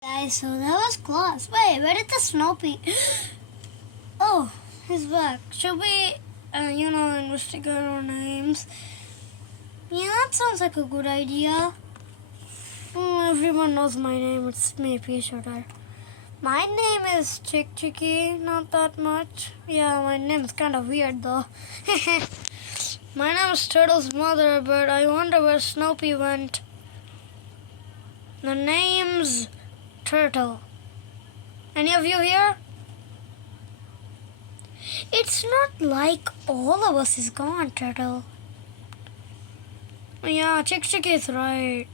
Guys, so that was class. Wait, where did the Snoopy? Oh, he's back. Should we, investigate our names? Yeah, that sounds like a good idea. Everyone knows my name. It's me, peashooter. My name is Chicky. Not that much. Yeah, my name is kind of weird though. My name is Turtle's mother, but I wonder where Snoopy went. The name's Turtle. Any of you here? It's not like all of us is gone, Turtle. Yeah, Chicky is right.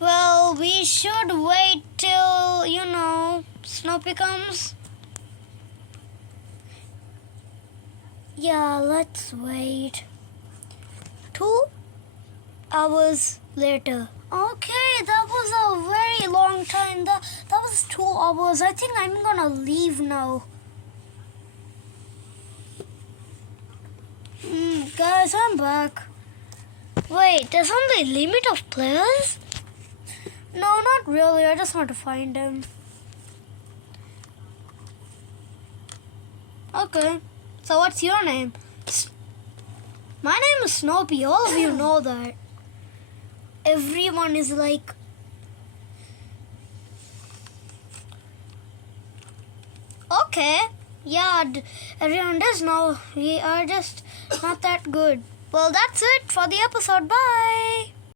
Well, we should wait till, Snoopy comes. Yeah, let's wait. 2 hours later. Okay, that was a very long time. That was 2 hours. I think I'm gonna leave now. Guys, I'm back. Wait, there's only a limit of players? No, not really. I just want to find him. Okay. So what's your name? My name is Snoopy. All of you know that. Everyone is like... Okay. Yeah, everyone does know. We are just not that good. Well, that's it for the episode. Bye.